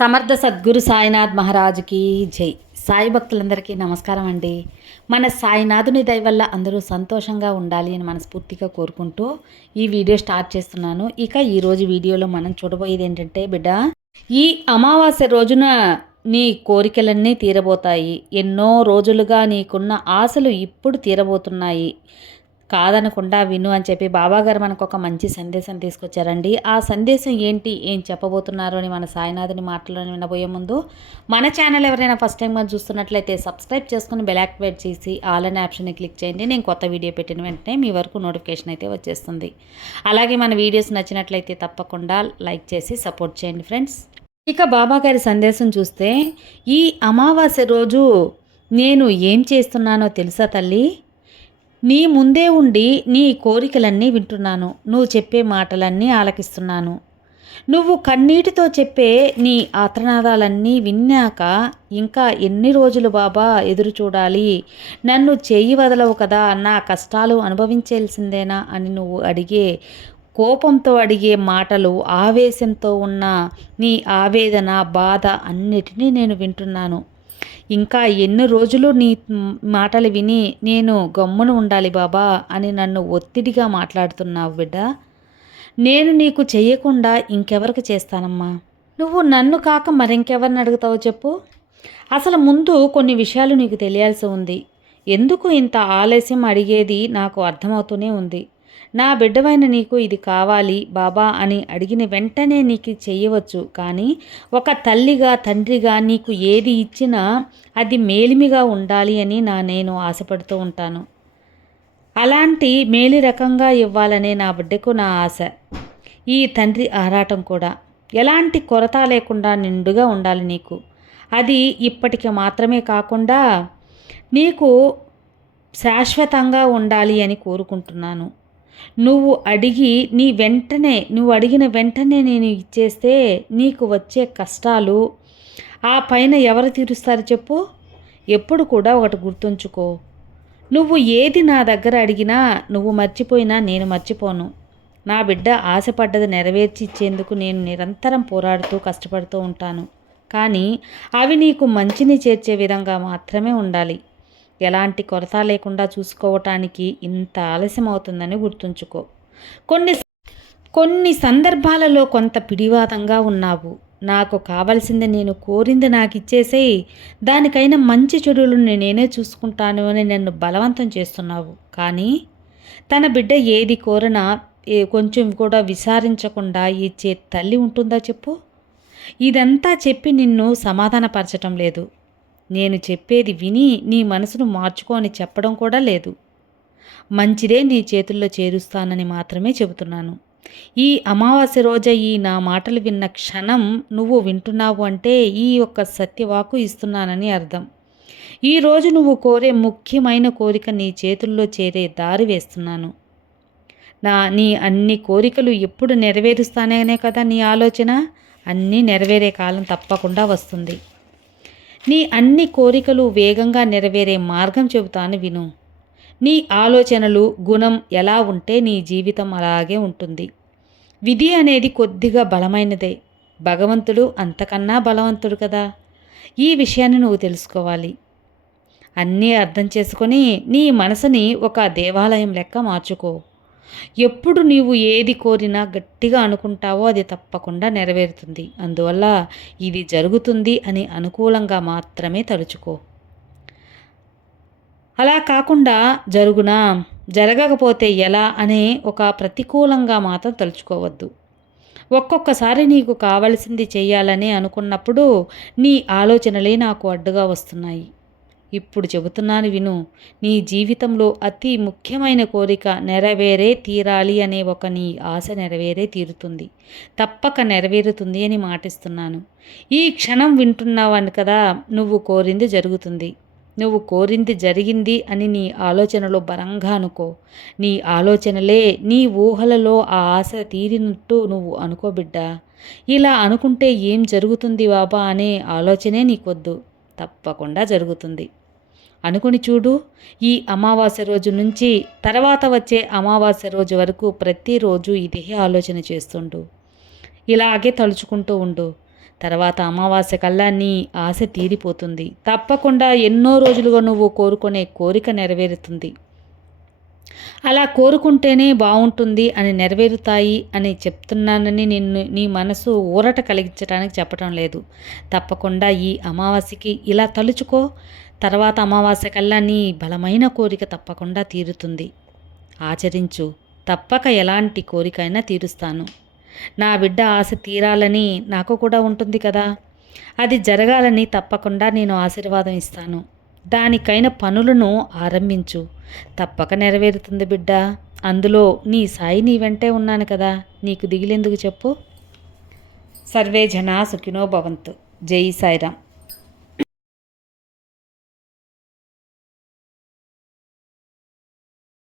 సమర్థ సద్గురు సాయినాథ్ మహారాజుకి జై. సాయి భక్తులందరికీ నమస్కారం అండి. మన సాయినాథుని దయ వల్ల అందరూ సంతోషంగా ఉండాలి అని మనస్ఫూర్తిగా కోరుకుంటూ ఈ వీడియో స్టార్ట్ చేస్తున్నాను. ఇక ఈరోజు వీడియోలో మనం చూడబోయేది ఏంటంటే బిడ్డ ఈ అమావాస్య రోజున నీ కోరికలన్నీ తీరబోతాయి. ఎన్నో రోజులుగా నీకున్న ఆశలు ఇప్పుడు తీరబోతున్నాయి. కాదనకుండా విను అని చెప్పి బాబాగారు మనకు ఒక మంచి సందేశం తీసుకొచ్చారండి. ఆ సందేశం ఏంటి? ఏం చెప్పబోతున్నారు అని మన సాయినాథుని మాటలను వినబోయే ముందు మన ఛానల్ ఎవరైనా ఫస్ట్ టైం మనం చూస్తున్నట్లయితే సబ్స్క్రైబ్ చేసుకుని బెల్ యాక్టివేట్ చేసి ఆల్ అనే ఆప్షన్ని క్లిక్ చేయండి. నేను కొత్త వీడియో పెట్టిన వెంటనే మీ వరకు నోటిఫికేషన్ అయితే వచ్చేస్తుంది. అలాగే మన వీడియోస్ నచ్చినట్లయితే తప్పకుండా లైక్ చేసి సపోర్ట్ చేయండి ఫ్రెండ్స్. ఇక బాబాగారి సందేశం చూస్తే ఈ అమావాస్య రోజు నేను ఏం చేస్తున్నానో తెలుసా తల్లి? నీ ముందే ఉండి నీ కోరికలన్నీ వింటున్నాను. నువ్వు చెప్పే మాటలన్నీ ఆలకిస్తున్నాను. నువ్వు కన్నీటితో చెప్పే నీ ఆత్రనాదాలన్నీ విన్నాక ఇంకా ఎన్ని రోజులు బాబా ఎదురు చూడాలి? నన్ను చేయి వదలవు కదా నా కష్టాలు అనుభవించాల్సిందేనా అని నువ్వు అడిగే కోపంతో అడిగే మాటలు ఆవేశంతో ఉన్న నీ ఆవేదన బాధ అన్నిటినీ నేను వింటున్నాను. ఇంకా ఎన్ని రోజులు నీ మాటలు విని నేను గమ్మున ఉండాలి బాబా అని నన్ను ఒత్తిడిగా మాట్లాడుతున్నావు బిడ్డ. నేను నీకు చేయకుండా ఇంకెవరికి చేస్తానమ్మా? నువ్వు నన్ను కాక మరింకెవరిని అడుగుతావో చెప్పు. అసలు ముందు కొన్ని విషయాలు నీకు తెలియాల్సి ఉంది. ఎందుకు ఇంత ఆలస్యం అడిగేది నాకు అర్థమవుతూనే ఉంది. నా బిడ్డవైన నీకు ఇది కావాలి బాబా అని అడిగిన వెంటనే నీకు చెయ్యవచ్చు కానీ ఒక తల్లిగా తండ్రిగా నీకు ఏది ఇచ్చినా అది మేలిమిగా ఉండాలి అని నా నేను ఆశపడుతూ ఉంటాను. అలాంటి మేలి రకంగా ఇవ్వాలనే నా బిడ్డకు నా ఆశ. ఈ తండ్రి ఆరాటం కూడా. ఎలాంటి కొరత లేకుండా నిండుగా ఉండాలి నీకు. అది ఇప్పటికి మాత్రమే కాకుండా నీకు శాశ్వతంగా ఉండాలి అని కోరుకుంటున్నాను. నువ్వు అడిగి నీ వెంటనే నువ్వు అడిగిన వెంటనే నేను ఇచ్చేస్తే నీకు వచ్చే కష్టాలు ఆ పైన ఎవరు తీరుస్తారు చెప్పు? ఎప్పుడు కూడా ఒకటి గుర్తుంచుకో. నువ్వు ఏది నా దగ్గర అడిగినా నువ్వు మర్చిపోయినా నేను మర్చిపోను. నా బిడ్డ ఆశపడ్డది నెరవేర్చి ఇచ్చేందుకు నేను నిరంతరం పోరాడుతూ కష్టపడుతూ ఉంటాను. కానీ అవి నీకు మంచిని చేర్చే విధంగా మాత్రమే ఉండాలి. ఎలాంటి కొరత లేకుండా చూసుకోవటానికి ఇంత ఆలస్యం అవుతుందని గుర్తుంచుకో. కొన్ని కొన్ని సందర్భాలలో కొంత పిడివాదంగా ఉన్నావు. నాకు కావలసింది నేను కోరింది నాకు ఇచ్చేసేయి దానికైనా మంచి చెడులు నేనే చూసుకుంటాను అని నన్ను బలవంతం చేస్తున్నావు. కానీ తన బిడ్డ ఏది కోరినా కొంచెం కూడా విచారించకుండా ఇచ్చే తల్లి ఉంటుందా చెప్పు? ఇదంతా చెప్పి నిన్ను సమాధానపరచటం లేదు. నేను చెప్పేది విని నీ మనసును మార్చుకో అని చెప్పడం కూడా లేదు. మంచిదే నీ చేతుల్లో చేరుస్తానని మాత్రమే చెబుతున్నాను. ఈ అమావాస్య రోజ ఈ నా మాటలు విన్న క్షణం నువ్వు వింటున్నావు అంటే ఈ యొక్క సత్యవాకు ఇస్తున్నానని అర్థం. ఈరోజు నువ్వు కోరే ముఖ్యమైన కోరిక నీ చేతుల్లో చేరే దారి వేస్తున్నాను. నా నీ అన్ని కోరికలు ఎప్పుడు నెరవేరుస్తానే కదా నీ ఆలోచన? అన్నీ నెరవేరే కాలం తప్పకుండా వస్తుంది. నీ అన్ని కోరికలు వేగంగా నెరవేరే మార్గం చెబుతాను విను. నీ ఆలోచనలు గుణం ఎలా ఉంటే నీ జీవితం అలాగే ఉంటుంది. విధి అనేది కొద్దిగా బలమైనదే. భగవంతుడు అంతకన్నా బలవంతుడు కదా. ఈ విషయాన్ని నువ్వు తెలుసుకోవాలి. అన్నీ అర్థం చేసుకొని నీ మనసుని ఒక దేవాలయం లెక్క మార్చుకో. ఎప్పుడు నీవు ఏది కోరినా గట్టిగా అనుకుంటావో అది తప్పకుండా నెరవేరుతుంది. అందువల్ల ఇది జరుగుతుంది అని అనుకూలంగా మాత్రమే తలుచుకో. అలా కాకుండా జరుగునా? జరగకపోతే ఎలా? అనే ఒక ప్రతికూలంగా మాత్రం తలుచుకోవద్దు. ఒక్కొక్కసారి నీకు కావలసింది చేయాలని అనుకున్నప్పుడు నీ ఆలోచనలే నాకు అడ్డుగా వస్తున్నాయి. ఇప్పుడు చెబుతున్నాను విను నీ జీవితంలో అతి ముఖ్యమైన కోరిక నెరవేరే తీరాలి అనే ఒక నీ ఆశ నెరవేరే తీరుతుంది. తప్పక నెరవేరుతుంది అని మాటిస్తున్నాను. ఈ క్షణం వింటున్నావని కదా నువ్వు కోరింది జరుగుతుంది. నువ్వు కోరింది జరిగింది అని నీ ఆలోచనలో బలంగా అనుకో. నీ ఆలోచనలే నీ ఊహలలో ఆ ఆశ తీరినట్టు నువ్వు అనుకోబిడ్డా ఇలా అనుకుంటే ఏం జరుగుతుంది బాబా అనే ఆలోచనే నీకొద్దు. తప్పకుండా జరుగుతుంది. అనుకుని చూడు ఈ అమావాస్య రోజు నుంచి తర్వాత వచ్చే అమావాస్య రోజు వరకు ప్రతిరోజు ఇదే ఆలోచన చేస్తుండు. ఇలాగే తలుచుకుంటూ ఉండు. తర్వాత అమావాస్య కల్లా నీ ఆశ తీరిపోతుంది. తప్పకుండా ఎన్నో రోజులుగా నువ్వు కోరుకునే కోరిక నెరవేరుతుంది. అలా కోరుకుంటేనే బాగుంటుంది అని నెరవేరుతాయి అని చెప్తున్నానని నిన్ను నీ మనసు ఊరట కలిగించడానికి చెప్పడం లేదు. తప్పకుండా ఈ అమావాస్యకి ఇలా తలుచుకో. తర్వాత అమావాస్య కల్లా నీ బలమైన కోరిక తప్పకుండా తీరుతుంది. ఆచరించు. తప్పక ఎలాంటి కోరికైనా తీరుస్తాను. నా బిడ్డ ఆశ తీరాలని నాకు కూడా ఉంటుంది కదా. అది జరగాలని తప్పకుండా నేను ఆశీర్వాదం ఇస్తాను. దానికైన పనులను ఆరంభించు. తప్పక నెరవేరుతుంది బిడ్డ. అందులో నీ సాయి నీ వెంటే ఉన్నాను కదా. నీకు దిగిలేందుకు చెప్పు? సర్వే జనా సుఖినో భవంతు. జై సాయిరామ్.